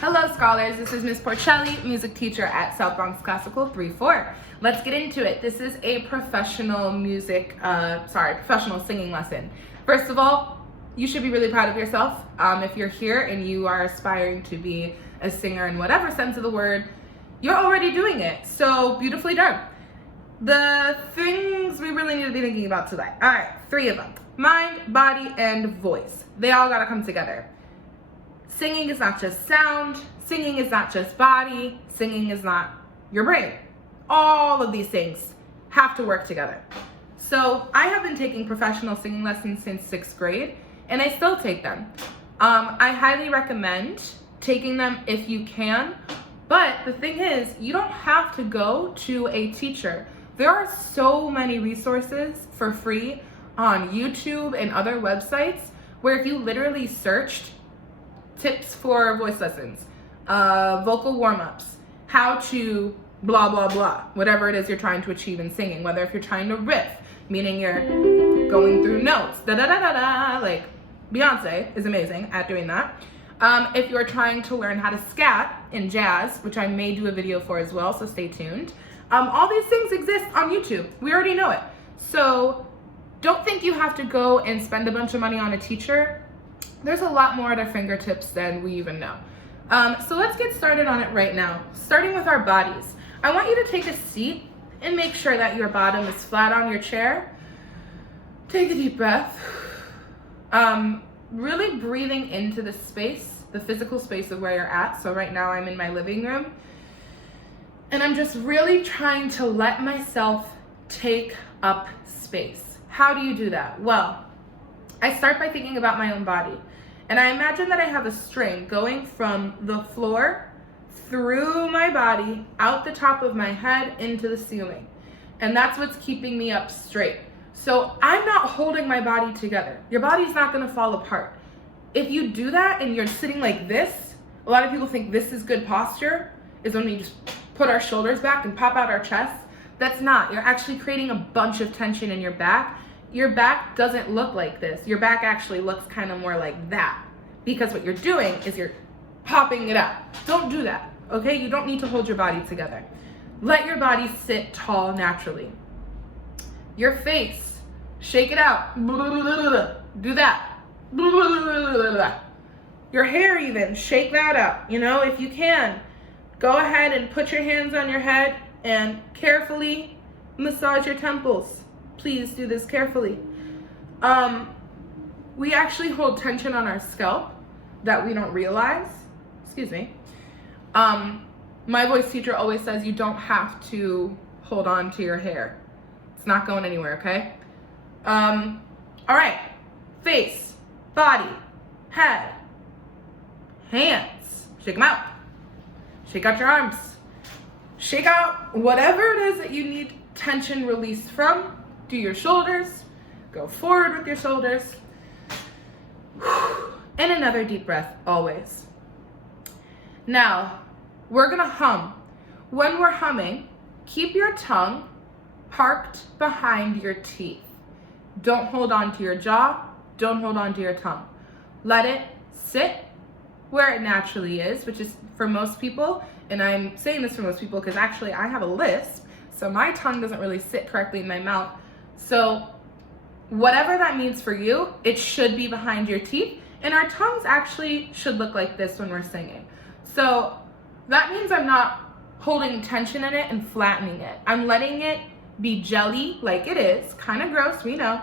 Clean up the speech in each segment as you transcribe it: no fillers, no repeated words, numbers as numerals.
Hello scholars, this is Miss Porcelli, music teacher at South Bronx Classical 3-4. Let's get into it. This is a professional professional singing lesson. First of all, you should be really proud of yourself. If you're here and you are aspiring to be a singer in whatever sense of the word, you're already doing it. So beautifully done. The things we really need to be thinking about today. All right, 3 of them. Mind, body, and voice. They all gotta come together. Singing is not just sound, singing is not just body, singing is not your brain. All of these things have to work together. So I have been taking professional singing lessons since 6th grade, and I still take them. I highly recommend taking them if you can, but the thing is, you don't have to go to a teacher. There are so many resources for free on YouTube and other websites where if you literally searched tips for voice lessons, vocal warm-ups, how to blah, blah, blah, whatever it is you're trying to achieve in singing, whether if you're trying to riff, meaning you're going through notes, da-da-da-da-da, like Beyonce is amazing at doing that. If you're trying to learn how to scat in jazz, which I may do a video for as well, so stay tuned. All these things exist on YouTube. We already know it. So don't think you have to go and spend a bunch of money on a teacher. There's a lot more at our fingertips than we even know. So let's get started on it right now, starting with our bodies. I want you to take a seat and make sure that your bottom is flat on your chair. Take a deep breath. Really breathing into the space, the physical space of where you're at. So right now I'm in my living room, and I'm just really trying to let myself take up space. How do you do that? Well, I start by thinking about my own body. And I imagine that I have a string going from the floor through my body, out the top of my head, into the ceiling. And that's what's keeping me up straight. So I'm not holding my body together. Your body's not gonna fall apart. If you do that and you're sitting like this, a lot of people think this is good posture, is when we just put our shoulders back and pop out our chest. That's not. You're actually creating a bunch of tension in your back. Your back doesn't look like this. Your back actually looks kind of more like that, because what you're doing is you're popping it up. Don't do that, okay? You don't need to hold your body together. Let your body sit tall naturally. Your face, shake it out. Do that. Your hair even, shake that out. You know, if you can, go ahead and put your hands on your head and carefully massage your temples. Please do this carefully. We actually hold tension on our scalp that we don't realize. Excuse me. My voice teacher always says you don't have to hold on to your hair. It's not going anywhere, okay? All right. Face, body, head, hands. Shake them out. Shake out your arms. Shake out whatever it is that you need tension released from. Do your shoulders, go forward with your shoulders, and another deep breath, always. Now, we're gonna hum. When we're humming, keep your tongue parked behind your teeth. Don't hold on to your jaw, don't hold on to your tongue. Let it sit where it naturally is, which is for most people, and I'm saying this for most people because actually I have a lisp, so my tongue doesn't really sit correctly in my mouth. So whatever that means for you, it should be behind your teeth, and our tongues actually should look like this when we're singing. So that means I'm not holding tension in it and flattening it. I'm letting it be jelly like it is, kind of gross, we know,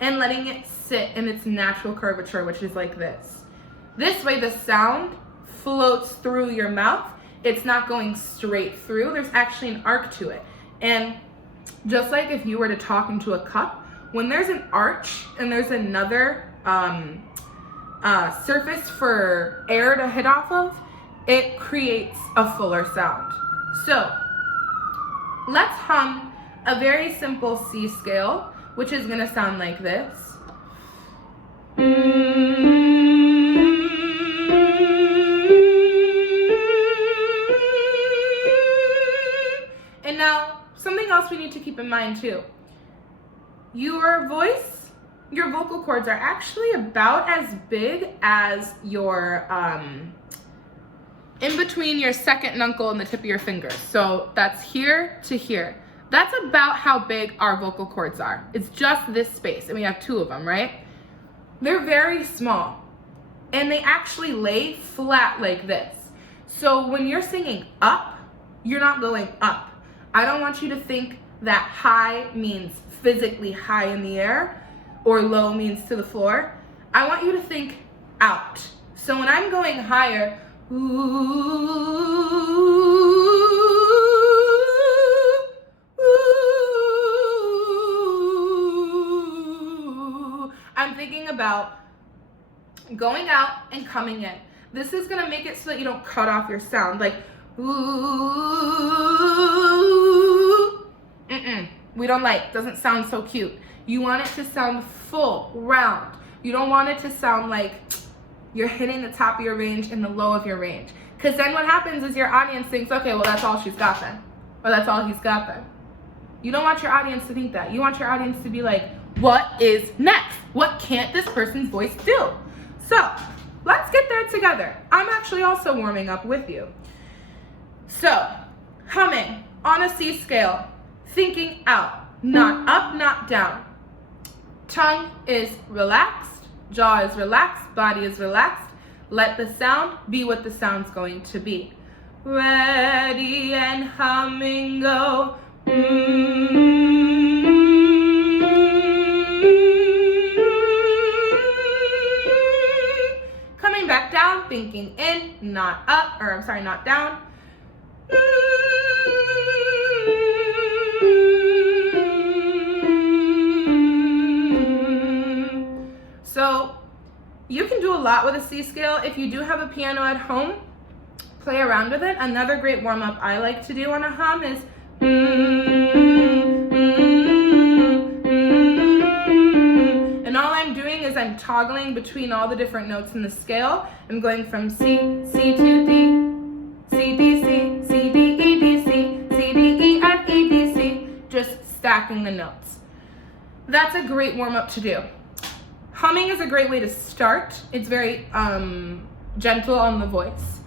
and letting it sit in its natural curvature, which is like this. This way the sound floats through your mouth. It's not going straight through. There's actually an arc to it. And just like if you were to talk into a cup, when there's an arch and there's another surface for air to hit off of, it creates a fuller sound. So let's hum a very simple C scale, which is gonna sound like this. And now, something else we need to keep in mind too. Your voice, your vocal cords are actually about as big as your in between your second knuckle and the tip of your fingers. So that's here to here. That's about how big our vocal cords are. It's just this space, and we have 2 of them, right? They're very small, and they actually lay flat like this. So when you're singing up, you're not going up. I don't want you to think that high means physically high in the air or low means to the floor. I want you to think out. So when I'm going higher, I'm thinking about going out and coming in. This is gonna make it so that you don't cut off your sound, like we don't like, doesn't sound so cute. You want it to sound full, round. You don't want it to sound like you're hitting the top of your range and the low of your range. Because then what happens is your audience thinks, okay, well, that's all she's got then. Or that's all he's got then. You don't want your audience to think that. You want your audience to be like, what is next? What can't this person's voice do? So let's get there together. I'm actually also warming up with you. So humming on a C scale, thinking out, not up, not down. Tongue is relaxed, jaw is relaxed, body is relaxed. Let the sound be what the sound's going to be. Ready and humming go. Coming back down, thinking in, not up, or I'm sorry, not down. So you can do a lot with a C scale. If you do have a piano at home, play around with it. Another great warm-up I like to do on a hum is and all I'm doing is I'm toggling between all the different notes in the scale. I'm going from C, C to D, C, D, C, C, D, E, D, C, C, D, E, F, E, D, C, just stacking the notes. That's a great warm-up to do. Humming is a great way to start. It's very gentle on the voice.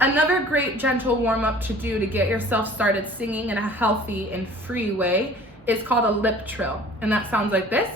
Another great gentle warm-up to do to get yourself started singing in a healthy and free way is called a lip trill. And that sounds like this.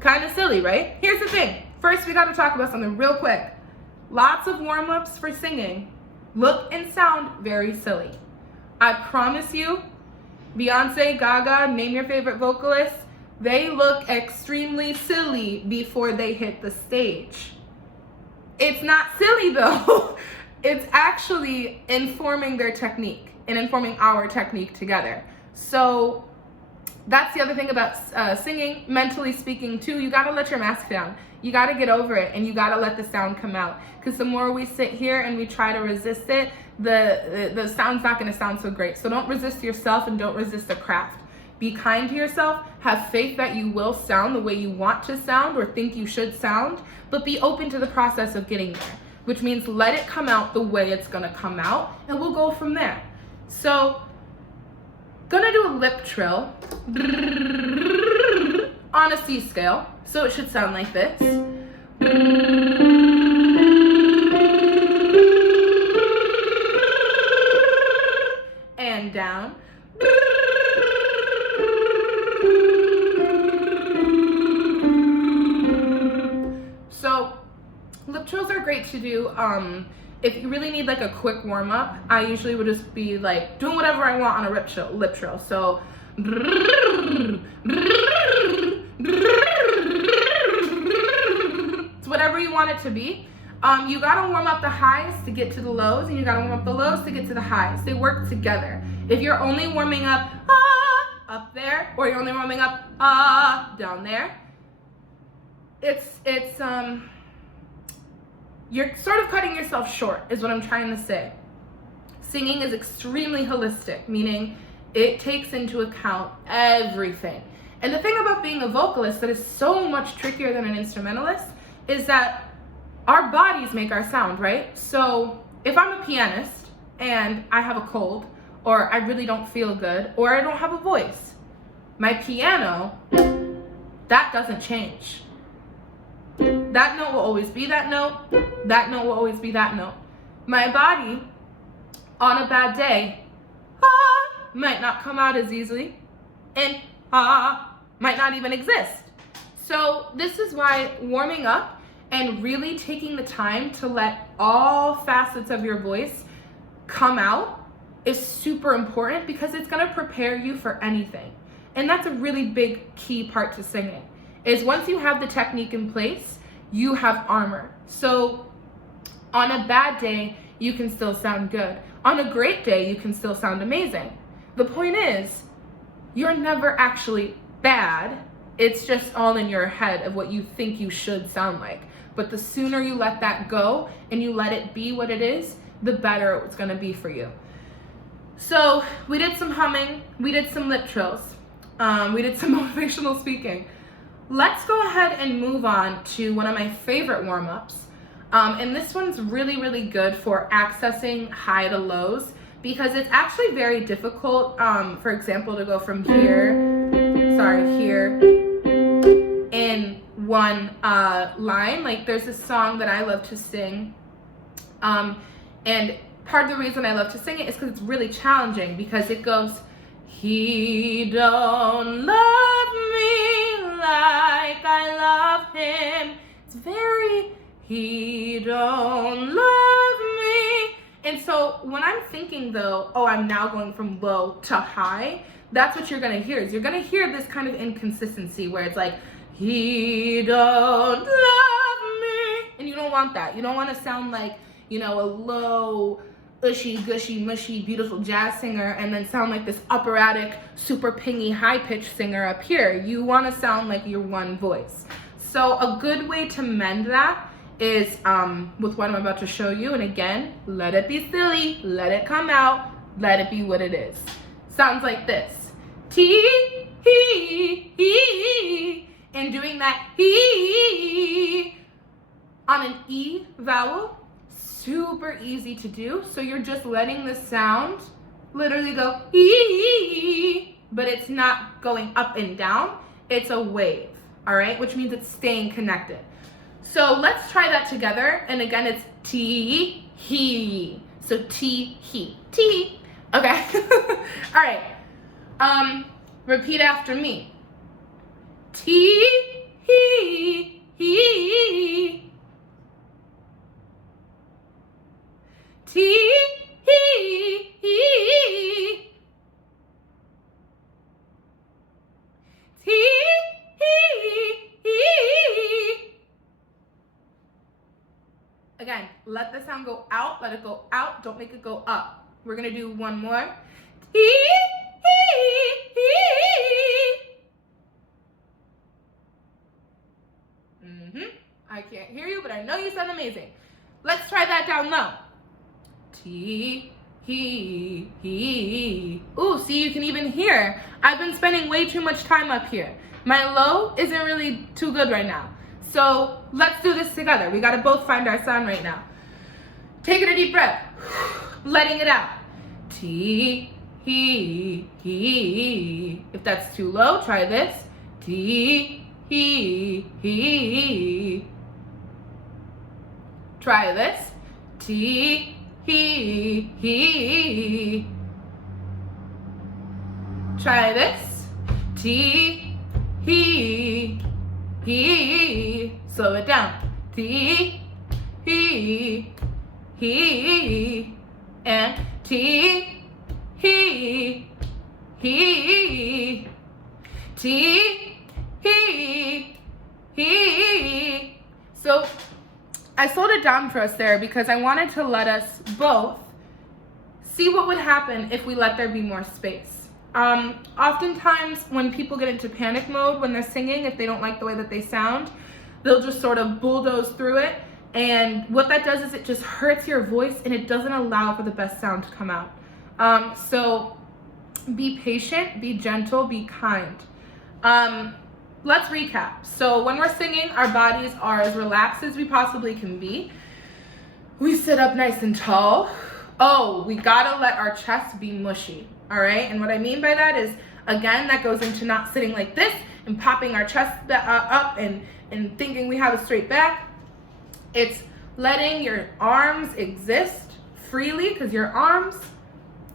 Kind of silly, right? Here's the thing. First, we got to talk about something real quick. Lots of warm-ups for singing look and sound very silly. I promise you, Beyonce, Gaga, name your favorite vocalist, they look extremely silly before they hit the stage. It's not silly though. It's actually informing their technique and informing our technique together. So that's the other thing about singing, mentally speaking too. You gotta let your mask down. You gotta get over it and you gotta let the sound come out. Because the more we sit here and we try to resist it, the sound's not gonna sound so great. So don't resist yourself and don't resist the craft. Be kind to yourself, have faith that you will sound the way you want to sound or think you should sound, but be open to the process of getting there, which means let it come out the way it's gonna come out, and we'll go from there. So, gonna do a lip trill on a C scale, so it should sound like this. And down. So lip trills are great to do. If you really need like a quick warm up, I usually would just be like doing whatever I want on a lip trill. So it's whatever you want it to be. You gotta warm up the highs to get to the lows, and you gotta warm up the lows to get to the highs. They work together. If you're only warming up up there, or you're only warming up down there, you're sort of cutting yourself short, is what I'm trying to say. Singing is extremely holistic, meaning it takes into account everything. And the thing about being a vocalist that is so much trickier than an instrumentalist is that our bodies make our sound, right? So if I'm a pianist and I have a cold, or I really don't feel good, or I don't have a voice, my piano, that doesn't change. That note will always be that note. That note will always be that note. My body, on a bad day, might not come out as easily, and might not even exist. So this is why warming up and really taking the time to let all facets of your voice come out is super important, because it's gonna prepare you for anything. And that's a really big key part to singing, is once you have the technique in place, you have armor. So on a bad day, you can still sound good. On a great day, you can still sound amazing. The point is, you're never actually bad. It's just all in your head of what you think you should sound like. But the sooner you let that go and you let it be what it is, the better it's gonna be for you. So we did some humming, we did some lip trills, we did some motivational speaking. Let's go ahead and move on to one of my favorite warm-ups. And this one's really, really good for accessing high to lows, because it's actually very difficult, for example, to go from here, here, in one line. Like, there's a song that I love to sing, and part of the reason I love to sing it is because it's really challenging, because it goes, he don't love me like I love him. It's very, he don't love me. And so when I'm thinking though, oh, I'm now going from low to high, that's what you're gonna hear, is you're gonna hear this kind of inconsistency where it's like, he don't love me. And you don't want that. You don't want to sound like, you know, a low, ushy, gushy, mushy, beautiful jazz singer and then sound like this operatic, super pingy, high-pitched singer up here. You want to sound like your one voice. So a good way to mend that is with what I'm about to show you. And again, let it be silly, let it come out, let it be what it is. Sounds like this. T, he, and doing that he on an E vowel, super easy to do. So you're just letting the sound literally go E, but it's not going up and down. It's a wave, all right? Which means it's staying connected. So let's try that together. And again, it's T, he. So T, he, T. Okay. All right. Repeat after me. T, he. T, he. T, he. Again, let the sound go out, let it go out, don't make it go up. We're gonna do one more. He. I can't hear you, but I know you sound amazing. Let's try that down low. T, he. Ooh, see, you can even hear. I've been spending way too much time up here. My low isn't really too good right now. So let's do this together. We gotta both find our sound right now. Taking a deep breath, letting it out. T, he. If that's too low, try this. T, he. Try this. T, he. Try this. T, he. Slow it down. T, he. And T, he. T, he. So I slowed it down for us there because I wanted to let us both see what would happen if we let there be more space. Oftentimes when people get into panic mode when they're singing, if they don't like the way that they sound, they'll just sort of bulldoze through it. And what that does is it just hurts your voice and it doesn't allow for the best sound to come out. So be patient, be gentle, be kind. Let's recap. So when we're singing, our bodies are as relaxed as we possibly can be. We sit up nice and tall. Oh, we gotta let our chest be mushy, all right? And what I mean by that is, again, that goes into not sitting like this and popping our chest up and thinking we have a straight back. It's letting your arms exist freely, because your arms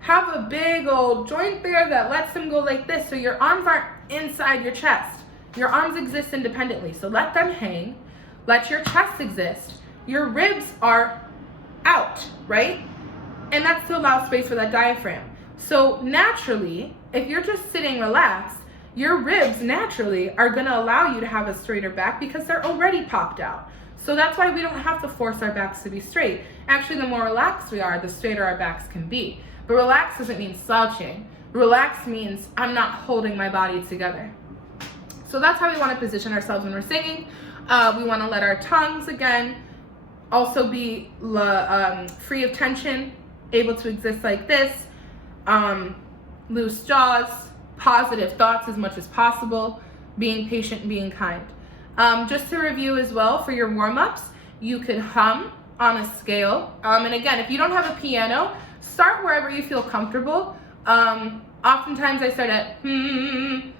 have a big old joint there that lets them go like this. So your arms aren't inside your chest. Your arms exist independently. So let them hang. Let your chest exist. Your ribs are out, right? And that's to allow space for that diaphragm. So naturally, if you're just sitting relaxed, your ribs naturally are gonna allow you to have a straighter back because they're already popped out. So that's why we don't have to force our backs to be straight. Actually, the more relaxed we are, the straighter our backs can be. But relaxed doesn't mean slouching. Relaxed means I'm not holding my body together. So that's how we want to position ourselves when we're singing. We want to let our tongues, again, also be free of tension, able to exist like this. Loose jaws, positive thoughts as much as possible, being patient, being kind. Just to review as well, for your warm-ups, you could hum on a scale. And again, if you don't have a piano, start wherever you feel comfortable. Oftentimes I start at and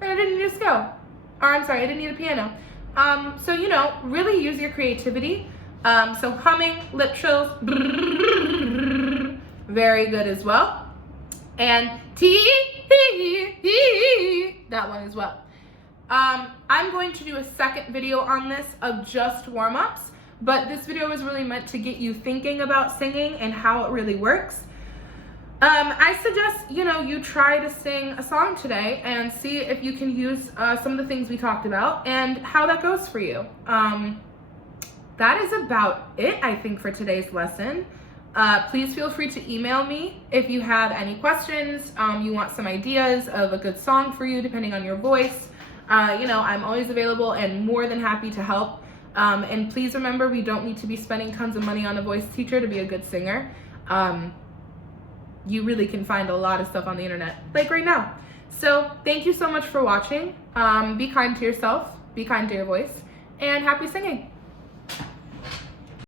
I didn't need a scale. Or I'm sorry, I didn't need a piano. So, you know, really use your creativity. So humming, lip trills, very good as well. And that one as well. I'm going to do a second video on this of just warm-ups, but this video was really meant to get you thinking about singing and how it really works. I suggest, you know, you try to sing a song today and see if you can use some of the things we talked about and how that goes for you. That is about it, I think, for today's lesson. Please feel free to email me if you have any questions, you want some ideas of a good song for you depending on your voice. You know, I'm always available and more than happy to help. And please remember, we don't need to be spending tons of money on a voice teacher to be a good singer. You really can find a lot of stuff on the internet, like right now. So thank you so much for watching. Be kind to yourself, be kind to your voice, and happy singing.